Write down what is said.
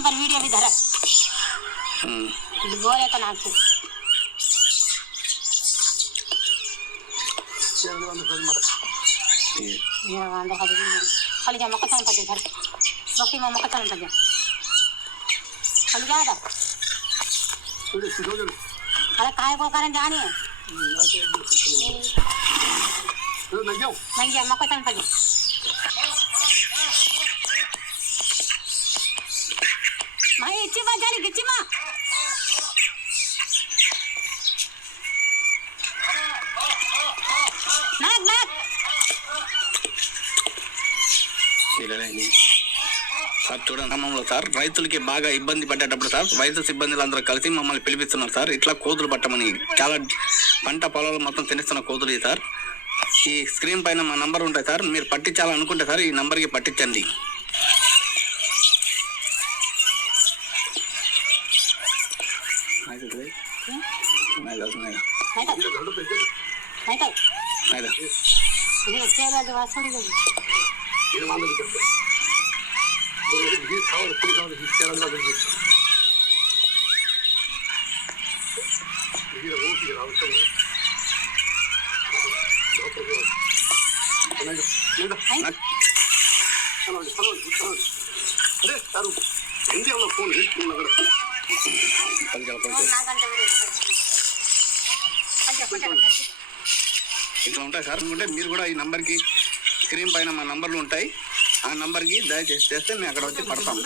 टाइम पर वीडियो भी धरक बोले तो नाम से खाली जा मक्का चावल पजे घर बाकी में मक्का चावल पजे खाली जा दा अरे काय को कारण जानी है नहीं जा मक्का चावल पजे माई इची बा जाली गिची मा नाक नाक సార్ చూడండి గ్రామంలో సార్ రైతులకి బాగా ఇబ్బంది పడ్డేటప్పుడు సార్ రైతు సిబ్బందులు అందరూ కలిసి మమ్మల్ని పిలిపిస్తున్నారు సార్. ఇట్లా కోతులు పట్టమని చాలా పంట పొలాలు మొత్తం తినేస్తున్న కోతులు సార్. ఈ స్క్రీన్ పైన మా నంబర్ ఉంటాయి సార్. మీరు పట్టించాలనుకుంటే సార్ ఈ నంబర్కి పట్టించండి. ఇట్లా ఉంటాయి సార్. అనుకుంటే మీరు కూడా ఈ నంబర్కి స్క్రీన్ పైన మా నంబర్లు ఉంటాయి. ఆ నంబర్కి దయచేసి చేస్తే మేము అక్కడ వచ్చి పడతాం.